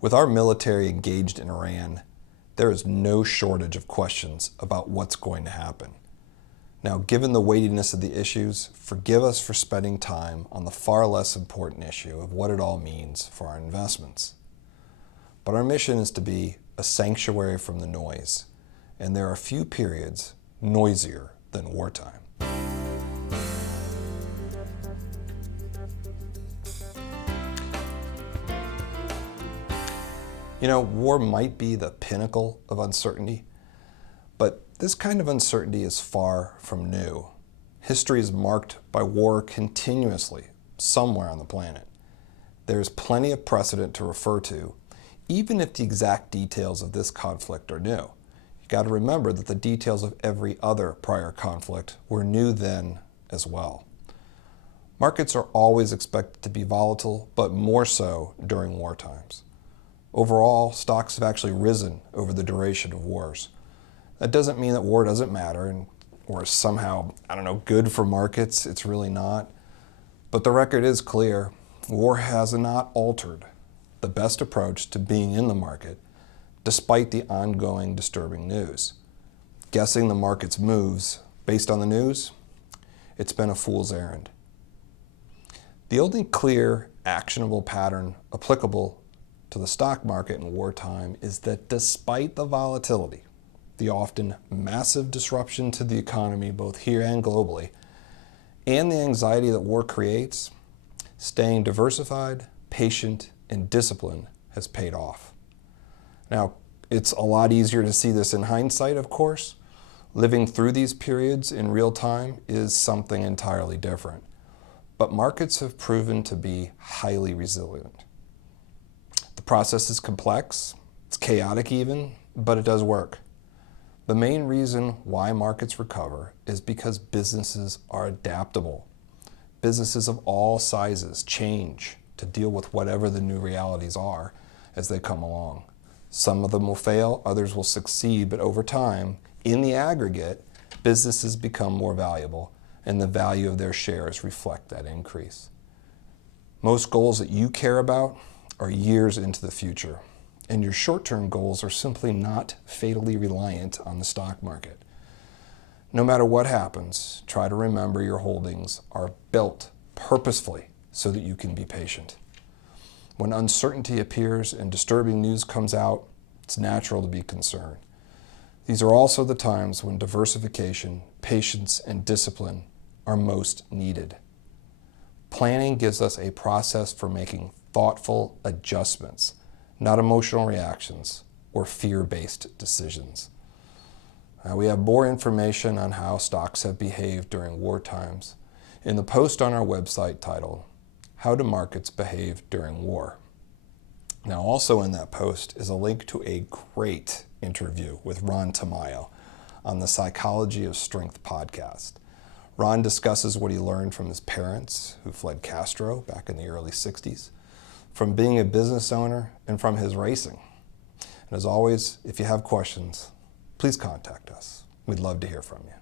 With our military engaged in Iran, there is no shortage of questions about what's going to happen. Now, given the weightiness of the issues, forgive us for spending time on the far less important issue of what it all means for our investments. But our mission is to be a sanctuary from the noise, and there are few periods noisier than wartime. You know, war might be the pinnacle of uncertainty, but this kind of uncertainty is far from new. History is marked by war continuously, somewhere on the planet. There is plenty of precedent to refer to, even if the exact details of this conflict are new. You got to remember that the details of every other prior conflict were new then as well. Markets are always expected to be volatile, but more so during war times. Overall, stocks have actually risen over the duration of wars. That doesn't mean that war doesn't matter or is somehow, good for markets. It's really not. But the record is clear. War has not altered the best approach to being in the market, despite the ongoing disturbing news. Guessing the market's moves based on the news, it's been a fool's errand. The only clear, actionable pattern applicable to the stock market in wartime is that despite the volatility, the often massive disruption to the economy both here and globally, and the anxiety that war creates, staying diversified, patient, and disciplined has paid off. Now, it's a lot easier to see this in hindsight, of course. Living through these periods in real time is something entirely different. But markets have proven to be highly resilient. The process is complex, it's chaotic even, but it does work. The main reason why markets recover is because businesses are adaptable. Businesses of all sizes change to deal with whatever the new realities are as they come along. Some of them will fail, others will succeed, but over time, in the aggregate, businesses become more valuable and the value of their shares reflect that increase. Most goals that you care about are years into the future, and your short-term goals are simply not fatally reliant on the stock market. No matter what happens, try to remember your holdings are built purposefully so that you can be patient. When uncertainty appears and disturbing news comes out, it's natural to be concerned. These are also the times when diversification, patience, and discipline are most needed. Planning gives us a process for making thoughtful adjustments, not emotional reactions or fear-based decisions. We have more information on how stocks have behaved during war times in the post on our website titled, How Do Markets Behave During War? Now, also in that post is a link to a great interview with Ron Tamayo on the Psychology of Strength podcast. Ron discusses what he learned from his parents who fled Castro back in the early 60s, from being a business owner, and from his racing. And as always, if you have questions, please contact us. We'd love to hear from you.